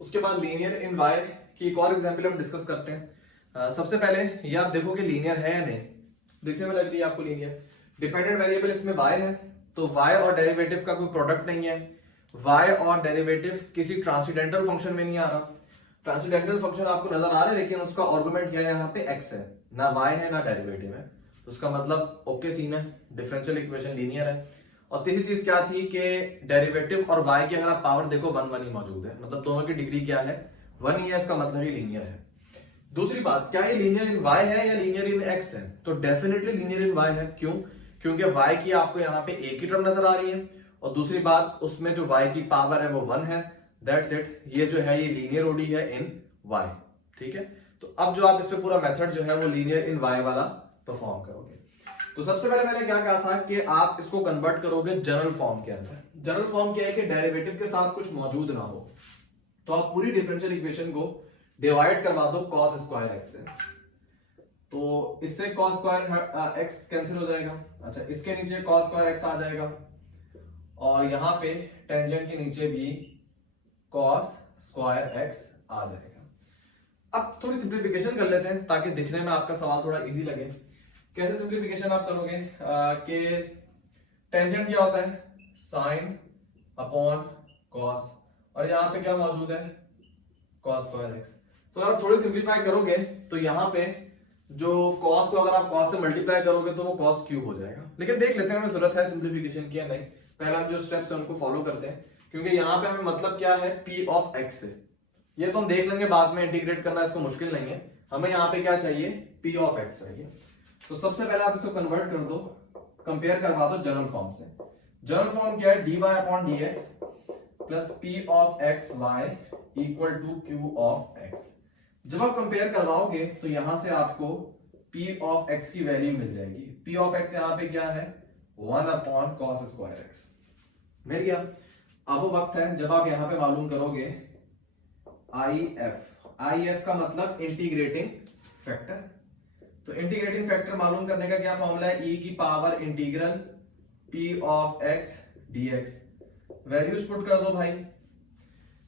उसके बाद लीनियर इन वाई की एक और एग्जांपल हम डिस्कस करते हैं। सबसे पहले ये आप देखो कि लीनियर है या नहीं, देखने में लग रही है आपको लीनियर। डिपेंडेंट वेरिएबल इसमें y है, तो y और डेरिवेटिव का कोई प्रोडक्ट नहीं है। y और डेरिवेटिव किसी ट्रांसेंडेंटल फंक्शन में नहीं आ रहा। ट्रांसेंडेंटल फंक्शन आपको नजर आ रहा है, लेकिन उसका आर्गुमेंट क्या है, यहाँ पे x है, ना y है ना डेरिवेटिव है, तो उसका मतलब ओके सीन है, डिफरेंशियल इक्वेशन लीनियर है। और तीसरी चीज क्या थी कि डेरिवेटिव और y की अगर आप पावर देखो 1 1 ही मौजूद है, मतलब दोनों की डिग्री क्या है, 1 ही है, इसका मतलब ही लीनियर है। दूसरी बात, क्या ये लीनियर इन y है या लीनियर इन x है, तो डेफिनेटली लीनियर इन y है। क्यों? क्योंकि y की आपको यहाँ पे एक ही टर्म नजर आ रही है, और दूसरी बात उसमें जो y की पावर है वो 1 है। दैट्स इट, ये जो है ये लीनियर ओडी है इन y। ठीक है, तो अब जो आप इस पे पूरा मेथड जो है वो लीनियर इन y वाला परफॉर्म करोगे। तो सबसे पहले मैंने क्या कहा था कि आप इसको कन्वर्ट करोगे जनरल फॉर्म के अंदर। जनरल फॉर्म क्या है कि डेरिवेटिव के साथ कुछ मौजूद ना हो, तो आप पूरी डिफरेंशियल इक्वेशन को डिवाइड करवा दो cos स्क्वायर x से, तो इससे cos स्क्वायर x कैंसिल हो जाएगा। अच्छा, इसके नीचे cos स्क्वायर x आ जाएगा, और यहां पे टेंजेंट के नीचे भी cos स्क्वायर x आ जाएगा। अब थोड़ी सिंप्लीफिकेशन कर लेते हैं ताकि दिखने में आपका सवाल थोड़ा इजी लगे। कैसे सिंप्लीफिकेशन आप करोगे कि टेंजेंट क्या होता है, साइन अपॉन कॉस, और यहाँ पे क्या मौजूद है, cos स्क्वायर x। तो अगर थोड़ी सिंप्लीफाई करोगे तो यहाँ पे जो cos को अगर आप cos से मल्टीप्लाई करोगे तो वो cos क्यूब हो जाएगा। लेकिन देख लेते हैं हमें जरूरत है सिंप्लीफिकेशन की या नहीं, पहले हम जो स्टेप्स है उनको फॉलो करते हैं, क्योंकि यहाँ पे हमें मतलब क्या है p ऑफ x से, ये तो हम देख लेंगे बाद में, इंटीग्रेट करना इसको मुश्किल नहीं है, हमें यहाँ पे क्या चाहिए, p ऑफ x चाहिए। तो सबसे पहले आप इसको कन्वर्ट कर दो, कंपेयर करवा दो जनरल फॉर्म से। जनरल फॉर्म क्या है, dy upon dx plus p of x y equal to q of x। जब आप कंपेयर करवाओगे तो यहां से आपको p ऑफ x की वैल्यू मिल जाएगी। p ऑफ x यहां पे क्या है, 1 अपॉन cos स्क्वायर x मिल गया। अब वो वक्त है जब आप यहां पे मालूम करोगे if का मतलब इंटीग्रेटिंग फैक्टर। तो इंटीग्रेटिंग फैक्टर मालूम करने का क्या फॉर्मूला है, e की power integral p of x dx। Values put कर दो भाई,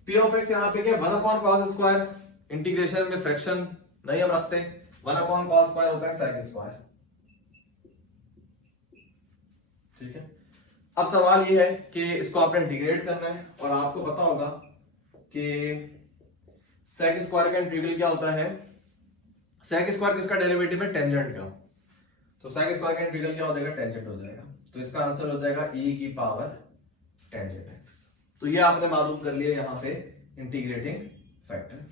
p ऑफ x यहाँ पे क्या, 1 अपॉन cos स्क्वायर, इंटीग्रेशन में फ्रैक्शन नहीं हम रखते, 1 अपॉन cos स्क्वायर होता है sec स्क्वायर। ठीक है, अब सवाल ये है कि इसको आपने इंटीग्रेट करना है, और आपको पता होगा कि sec स्क्वायर का इंटीग्रल क्या होता है, sec स्क्वायर किसका डेरिवेटिव है, टेंजेंट का, तो sec स्क्वायर का इंटीग्रल क्या हो जाएगा, टेंजेंट हो जाएगा। तो इसका आंसर हो जाएगा e की पावर टेंजेंट x। तो ये आपने मालूम कर लिया यहाँ पे इंटीग्रेटिंग फैक्टर।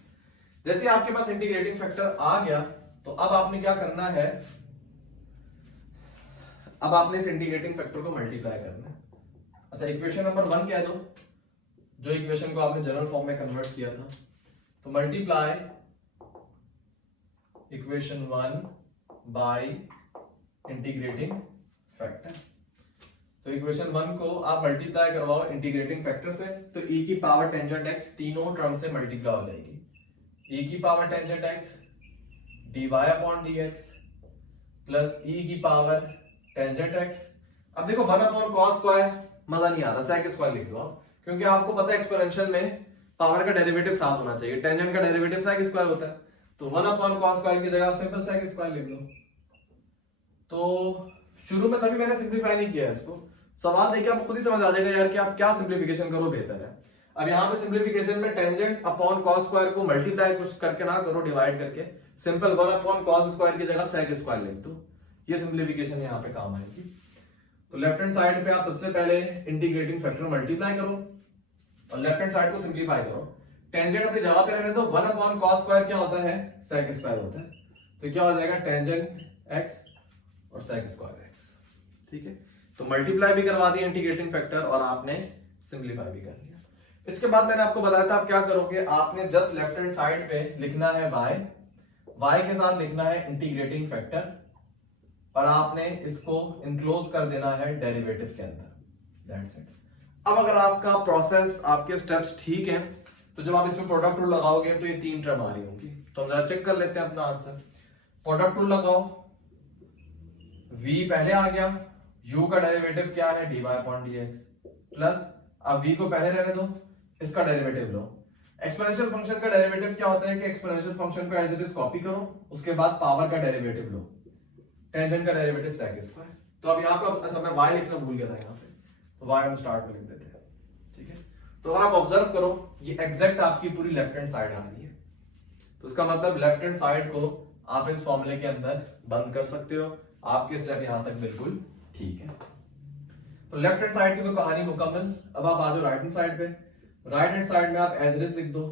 जैसे आपके पास इंटीग्रेटिंग फैक्टर आ गया, तो अब आपने क्या करना है, अब आपने इस इंटीग्रेटिंग फैक्टर को मल्टीप्लाई करना है। अच्छा, इक्वेशन नंबर 1 कह दो, जो इक्वेशन को आपने जनरल फॉर्म में कन्वर्ट किया था, तो multiply equation 1 by integrating factor. तो इक्वेशन 1 को आप मल्टीप्लाई करवाओ इंटीग्रेटिंग फैक्टर से, तो e की पावर टेंजेंट x तीनों टर्म से मल्टीप्लाई हो जाएगी। e की power tangent x dy upon dx plus e की पावर टेंजेंट x। अब देखो 1 अपॉन cos स्क्वायर मजा नहीं आ रहा, sec स्क्वायर लिख दो, क्योंकि आपको पता है एक्सपोनेंशियल में पावर का डेरिवेटिव साथ होना चाहिए, टेंजेंट का डेरिवेटिव sec स्क्वायर होता है, तो 1 अपॉन cos स्क्वायर की जगह सिंपल sec स्क्वायर लिख लो। तो शुरू में तभी मैंने सिंप्लीफाई नहीं किया इसको, सवाल देखिए आपको खुद ही समझ आ जाएगा यार कि आप क्या सिंप्लीफिकेशन करो बेहतर है। अब यहाँ पे सिंप्लीफिकेशन में टेंजेंट अपॉन cos स्क्वायर को मल्टीप्लाई कुछ करके ना करो, डिवाइड करके, सिंपल 1 अपॉन cos स्क्वायर की जगह sec स्क्वायर लिख दो, ये सिंप्लीफिकेशन यहाँ पे काम आएगी। तो लेफ्ट हैंड साइड पे आप सबसे पहले इंटीग्रेटिंग फैक्टर मल्टीप्लाई करो और लेफ्ट हैंड साइड को सिंप्लीफाई करो। टेंजेंट अपनी जगह पे रहने दो, 1 अपॉन cos स्क्वायर क्या होता है, sec स्क्वायर होता है, तो क्या हो जाएगा टेंजेंट x और sec स्क्वायर x। ठीक है, तो मल्टीप्लाई भी करवा दिया इंटीग्रेटिंग फैक्टर और आपने सिंप्लीफाई भी कर लिया। इसके बाद मैंने आपको बताया था आप क्या करोगे, आपने जस्ट लेफ्ट हैंड साइड पे लिखना है y के साथ लिखना है इंटीग्रेटिंग फैक्टर, और आपने इसको इनक्लोज कर देना है डेरिवेटिव के अंदर। That's it. अब अगर आपका प्रोसेस, आपके स्टेप्स ठीक हैं, तो जब आप इसमें प्रोडक्ट रूल लगाओगे तो ये 3 टर्म आ रही होंगी। तो हम जरा चेक कर लेते हैं अपना आंसर। प्रोडक्ट रूल लगाओ, v पहले आ गया, u का डेरिवेटिव क्या है, dy अपॉन dx, प्लस अब v को पहले रहने दो, इसका डेरिवेटिव लो, एक्सपोनेंशियल फंक्शन का डेरिवेटिव क्या होता है कि एक्सपोनेंशियल फंक्शन को एज इट इज कॉपी करो, उसके बाद पावर का डेरिवेटिव लो, टेंजेंट का डेरिवेटिव सेक स्क्वायर। तो अब यहाँ पे असल में y लिखना भूल गया था यहाँ पे, तो y हम स्टार्ट में लिख देते हैं, ठीक है। तो अगर आप ऑब्जर्व करो ये एग्जैक्ट आपकी पूरी लेफ्ट हैंड साइड आ रही है, तो उसका मतलब लेफ्ट हैंड साइड को आप इस फॉर्मूले के अंदर बंद कर सकते हो। आपके स्टेप यहां तक बिल्कुल ठीक है। तो लेफ्ट हैंड साइड की तो कहानी मुकम्मल। अब आप आ जाओ राइट हैंड साइड पे। राइट हैंड साइड में आप एज इट इज लिख दो,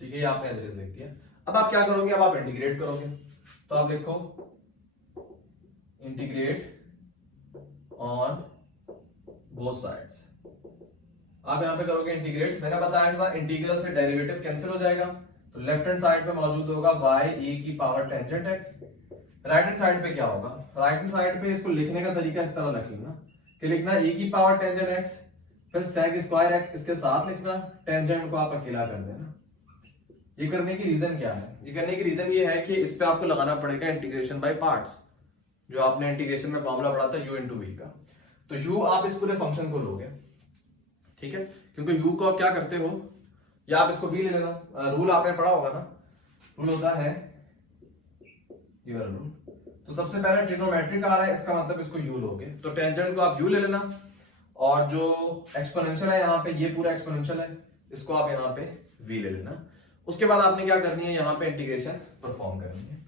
ठीक है, ये आपने एज इट इज लिख दिया। अब आप क्या करोगे, अब आप इंटीग्रेट करोगे, तो आप लिखो इंटीग्रेट ऑन बोथ साइड्स। आप यहां पे करोगे इंटीग्रेट, मैंने बताया था इंटीग्रल से डेरिवेटिव कैंसिल हो जाएगा, तो लेफ्ट हैंड साइड पे मौजूद होगा y e की power tangent x। Right hand side पे क्या होगा, राइट हैंड साइड पे इसको लिखने का तरीका इस तरह रख लेना कि लिखना e की पावर टेंजेंट x, फिर sec स्क्वायर x इसके साथ लिखना, टेंजेंट को आप अकेला कर देना। ये करने की रीजन क्या है, ये करने की रीजन ये है कि इस पे आपको लगाना पड़ेगा इंटीग्रेशन बाय पार्ट्स, जो आपने इंटीग्रेशन में फॉर्मूला पढ़ा था u इंटू वी का। तो u आप इस पूरे फंक्शन को लोगे, ठीक है, क्योंकि u को आप क्या करते हो, या आप इसको v ले लेना, रूल आपने पढ़ा होगा ना, रूल होता है ये वाला रूल। तो सबसे पहले ट्रिग्नोमेट्रिक आ रहा है, इसका मतलब इसको u लोगे, तो टेंजेंट को आप u ले लेना, और जो एक्सपोनेंशियल है यहाँ पे, ये पूरा एक्सपोनेंशियल है, इसको आप यहाँ पे v ले लेना। उसके बाद आपने क्या करनी है, यहाँ पे इंटीग्रेशन परफॉर्म करनी है।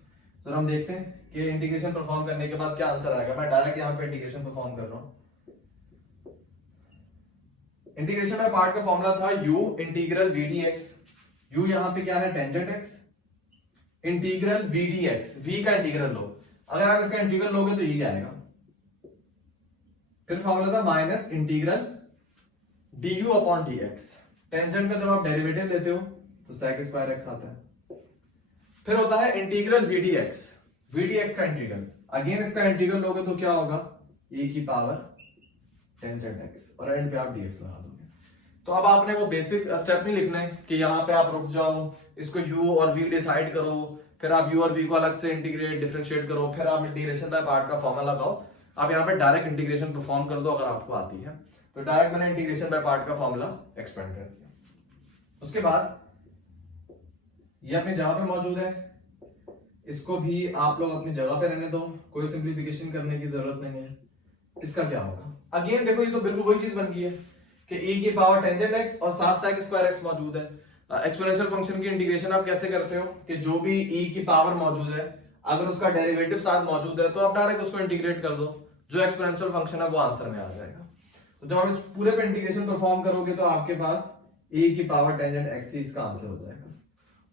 तो हम देखते हैं कि इंटीग्रेशन परफॉर्म करने के बाद क्या आंसर आएगा। मैं डायरेक्ट यहाँ पे इंटीग्रेशन परफॉर्म कर रहा हूँ। इंटीग्रेशन में पार्ट का फॉर्मूला था u integral v dx। u यहाँ पे क्या है, tangent x, integral v dx, v का इंटीग्रल लो, अगर आप इसका इंटीग्रल लोगे तो ये आएगा। फिर फॉर्मूला था minus integral du upon dx। Tangent का जब आप डेरिवेटिव लेते हो तो sec स्क्वायर x आता है। फिर होता है integral v dx, v dx का इंटीग्रल, अगेन इसका इंटीग्रल लोगे तो क्या होगा, e की पावर टेंजेंट x, और एंड पे आप dx लगा दोगे। तो अब आपने वो बेसिक स्टेप नहीं लिखना है कि यहाँ पे आप रुक जाओ, इसको u और v डिसाइड करो, फिर आप u और v को अलग से इंटीग्रेट डिफरेंशिएट करो, फिर आप इंटीग्रेशन बाय पार्ट का फॉर्मूला लगाओ। आप यहाँ पे डायरेक्ट इंटीग्रेशन परफॉर्म कर दो अगर आपको आती है। तो डायरेक्ट मैंने इंटीग्रेशन बाय पार्ट का फॉर्मूला एक्सपेंड कर दिया। उसके बाद ये अपनी जगह पे मौजूद है, इसको भी आप लोग अपनी जगह पे रहने दो, कोई सिंप्लीफिकेशन करने की जरूरत नहीं है। इसका क्या होगा, अगेन देखो ये तो बिल्कुल वही चीज बन गई है कि e की पावर टेंजेंट x और साथ sec स्क्वायर x मौजूद है। एक्सपोनेंशियल फंक्शन की इंटीग्रेशन आप कैसे करते हो कि जो भी e की पावर मौजूद है, अगर उसका डेरिवेटिव साथ मौजूद है तो आप डायरेक्ट उसको इंटीग्रेट कर दो, जो एक्सपोनेंशियल फंक्शन है वो आंसर में आ जाएगा। तो जब आप इस पूरे पे इंटीग्रेशन परफॉर्म करोगे तो आपके पास e की पावर टेंजेंट x ही इसका आंसर हो जाएगा,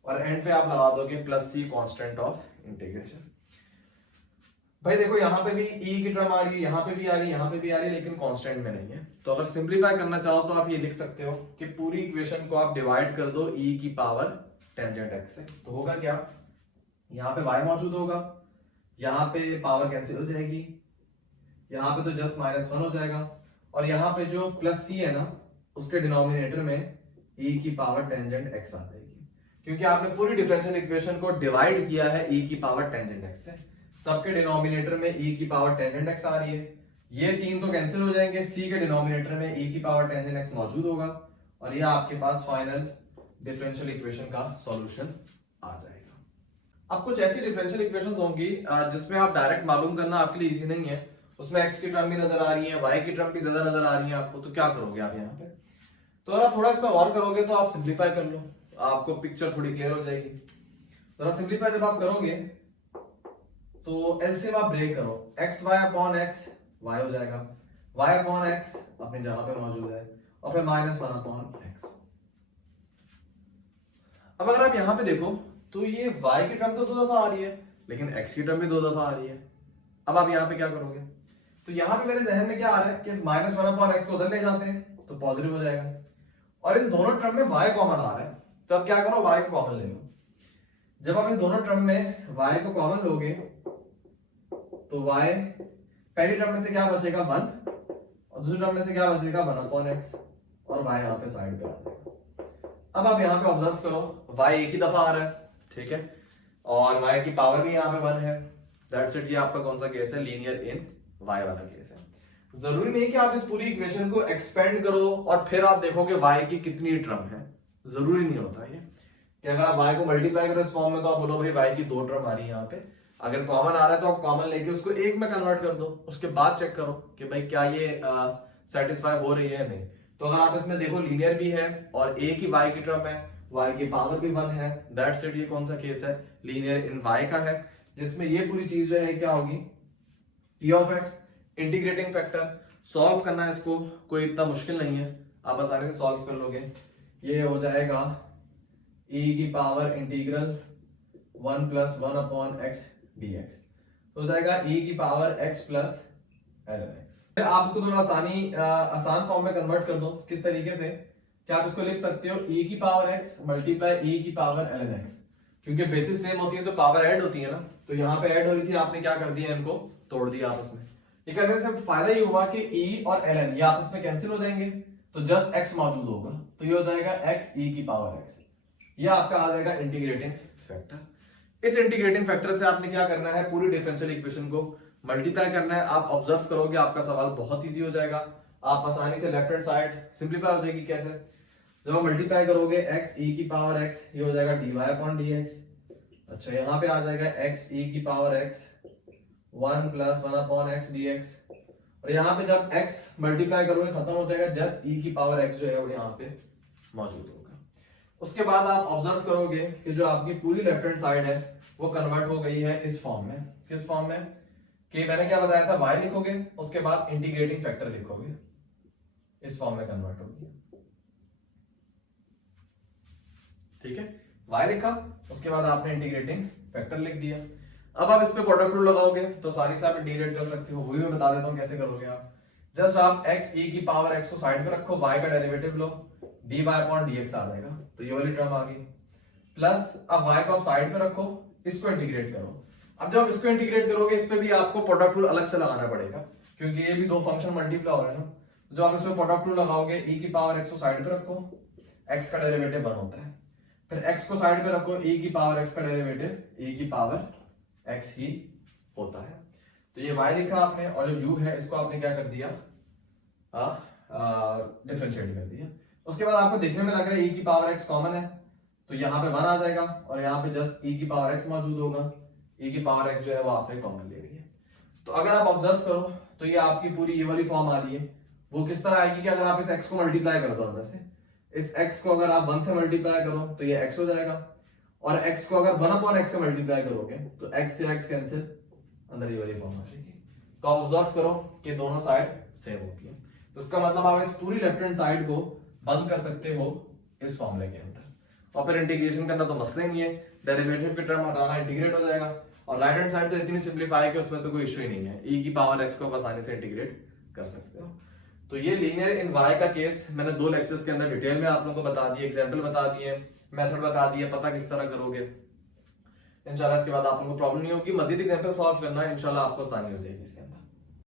और एंड पे आप लगा दोगे plus c constant of integration. भाई देखो यहाँ पे भी e की टर्म आ रही है, यहाँ पे भी आ रही है, यहाँ पे भी आ रही है, लेकिन कांस्टेंट में नहीं है। तो अगर सिंपलीफाई करना चाहो तो आप ये लिख सकते हो कि पूरी इक्वेशन को आप डिवाइड कर दो e की पावर टेंजेंट x से। तो होगा क्या, यहाँ पे y मौजूद होगा, यहाँ पे पावर कैंसिल हो जाएगी, यहाँ पे तो जस्ट -1 हो जाएगा, और यहाँ पे जो प्लस c है ना, उसके डिनोमिनेटर में e की पावर टेंजेंट x आ जाएगी, क्योंकि आपने पूरी डिफरेंशियल इक्वेशन को डिवाइड किया है e की पावर टेंजेंट x से। सबके डिनोमिनेटर में e की पावर टेंजेंट x आ रही है, ये तीन तो कैंसिल हो जाएंगे, c के डिनोमिनेटर में e की पावर टेंजेंट x मौजूद होगा, और ये आपके पास फाइनल डिफरेंशियल इक्वेशन का सॉल्यूशन आ जाएगा। अब कुछ ऐसी डिफरेंशियल इक्वेशंस होंगी जिसमें आप डायरेक्ट मालूम करना आपके लिए इजी नहीं है, उसमें x की टर्म भी नजर आ रही है, y की टर्म भी ज्यादा नजर आ रही है आपको, तो क्या करोगे आप यहाँ पे, तो अगर आप थोड़ा इसमें और करोगे तो आप सिंप्लीफाई कर लो, आपको पिक्चर थोड़ी क्लियर हो जाएगी। जरा सिंप्लीफाई जब आप करोगे तो एलसीएम आप ब्रेक करो, x y upon x y हो जाएगा, वाई अपॉन एक्स अपनी जगह पे मौजूद है, और फिर -1 अपॉन एक्स। अब अगर आप यहाँ पे देखो तो ये y की टर्म तो 2 दफा आ रही है, लेकिन x की टर्म भी 2 दफा आ रही है। अब आप यहाँ पे क्या करोगे, तो यहाँ पे मेरे जहन में क्या आ रहा है कि इस -1 अपॉन एक्स को उधर ले जाते हैं तो पॉजिटिव हो जाएगा, और इन दोनों टर्म में y कॉमन आ रहा है, तो अब क्या करो, y को कॉमन ले लो। जब आप इन दोनों टर्म में y को कॉमन लोगे तो y पहली टर्म में से क्या बचेगा 1, और दूसरी टर्म में से क्या बचेगा 1 अपॉन x, और y यहाँ पे साइड पे आ जाएगा। अब आप यहाँ पे ऑब्जर्व करो, y एक ही दफा आ रहा है, ठीक है, और y की पावर भी यहाँ पे 1 है, दैट्स इट। ये आपका कौन सा केस है, लीनियर इन y वाला केस है। जरूरी नहीं कि आप इस पूरी इक्वेशन को एक्सपेंड करो और फिर आप देखो कि y की कितनी टर्म है, जरूरी नहीं होता ये कि अगर आप y को मल्टीप्लाई करो इस फॉर्म में तो आप बोलो भाई y की 2 टर्म आ रही है यहाँ पे। अगर कॉमन आ रहा है तो आप कॉमन लेके उसको एक में कन्वर्ट कर दो, उसके बाद चेक करो कि भाई क्या ये सेटिस्फाई हो रही है या नहीं। तो अगर आप इसमें देखो लीनियर भी है और एक ही y की टर्म है, y की पावर भी 1 है, दैट्स इट। ये कौन सा केस है, लीनियर इन y का है, जिसमें ये पूरी चीज जो है क्या होगी, p of x integrating factor. Solve करना है इसको, कोई इतना मुश्किल नहीं है, आप आसानी से सॉल्व कर लोगे। ये हो जाएगा e की power integral 1 plus 1 upon x dx, तो हो जाएगा e की power x plus ln x। फिर आप इसको थोड़ा आसान फॉर्म में कन्वर्ट कर दो। किस तरीके से, क्या आप इसको लिख सकते हो e की पावर x मल्टीप्लाई e की पावर ln x, क्योंकि बेसिस सेम होती है तो पावर ऐड होती है ना, तो यहाँ पे ऐड हो रही थी, आपने क्या कर दिया, इनको तोड़ दिया आपस में। ये करने से फायदा ये हुआ कि e और ln ये आपस में कैंसिल हो जाएंगे, तो जस्ट x मौजूद होगा, तो ये हो जाएगा x e की पावर x। ये आपका आ जाएगा इंटीग्रेटिंग फैक्टर। इस इंटीग्रेटिंग फैक्टर से आपने क्या करना है, पूरी डिफरेंशियल इक्वेशन को मल्टीप्लाई करना है। आप ऑब्जर्व करोगे आपका सवाल बहुत इजी हो जाएगा, आप आसानी से लेफ्ट हैंड साइड सिंपलीफाई हो जाएगी। कैसे, जब आप मल्टीप्लाई करोगे x e की पावर x, ये हो जाएगा dy अपॉन dx। अच्छा, यहाँ पे आ जाएगा x e की power x 1 plus 1 upon x dx, और यहाँ पे जब x मल्टीप्लाई करोगे खत्म हो जाएगा, जस्ट e की पावर x जो है वो यहाँ पे मौजूद होगा। उसके बाद आप ऑब्जर्व करोगे कि जो आपकी पूरी लेफ्ट हैंड साइड है वो कन्वर्ट हो गई है इस फॉर्म में। किस फॉर्म में, कि मैंने क्या बताया था, y लिखोगे उसके बाद इंटीग्रेटिंग फैक्टर लिखोगे, इस फॉर्म में कन्वर्ट होगी। ठीक है, y लिखा, उसके बाद आपने इंटीग्रेटिंग फैक्टर लिख दिया। अब आप इस पे प्रोडक्ट रूल लगाओगे तो सारी से आप इंटीग्रेट कर सकते हो, वो भी मैं बता देता हूं कैसे करोगे आप। जस्ट आप x e की पावर x को साइड में रखो, y का डेरिवेटिव लो, dy अपॉन dx आ जाएगा, तो ये वाली टर्म आ गई। प्लस अब y को आप साइड में रखो, इसको इंटीग्रेट करो। अब जब इसको इंटीग्रेट करोगे इस पे भी आपको प्रोडक्ट रूल अलग से लगाना पड़ेगा, क्योंकि ये भी दो फंक्शन मल्टीप्लाई हो रहे हैं ना। जो आप इसमें प्रोडक्ट रूल लगाओगे, e की पावर x को साइड पे रखो, x का डेरिवेटिव 1 होता है, फिर x को साइड पे रखो, e की पावर x का डेरिवेटिव e की पावर x ही होता है। तो ये y लिखा आपने, और जो u है इसको आपने क्या कर दिया, डिफरेंशिएट कर दिया। उसके बाद आपको देखने में लग रहा है e की पावर x कॉमन है, तो यहाँ पे 1 आ जाएगा, और यहाँ पे जस्ट e की पावर x मौजूद होगा, e की पावर x जो है वो आपने कॉमन ले लिया। तो अगर आप ऑब्जर्व करो तो ये आपकी पूरी ये वाली फॉर्म आ रही है। वो किस तरह आएगी कि अगर आप इस x को मल्टीप्लाई कर दो अंदर से, इस x को अगर आप 1 से मल्टीप्लाई करो तो ये x हो जाएगा, और x को अगर 1 अपॉन x से मल्टीप्लाई करोगे तो x से x कैंसिल, अंदर ये वाली फॉर्म आ जाएगी। तो आप ऑब्जर्व करो कि दोनों साइड सेम होगी, तो इसका मतलब आप इस पूरी लेफ्ट हैंड साइड को बंद कर सकते हो इस फॉर्मूले के अंदर, और फिर इंटीग्रेशन करना तो मसला ही नहीं है, डेरिवेटिव की टर्म हटाना, इंटीग्रेट हो जाएगा। और राइट हैंड साइड तो इतनी सिंपलीफाई है कि उसमें तो कोई इशू ही नहीं है, e की पावर x को आप आसानी से इंटीग्रेट कर सकते हो। तो ये लीनियर इन y का केस मैंने 2 लेक्चर्स के अंदर डिटेल में आप लोगों को बता दिए, एग्जांपल बता दिए, मेथड बता दिए, पता किस तरह करोगे। इंशाल्लाह इसके बाद आप लोगों को प्रॉब्लम नहीं होगी, मजीद एग्जांपल सॉल्व करना है, इंशाल्लाह आपको आसानी हो जाएगी इसके अंदर।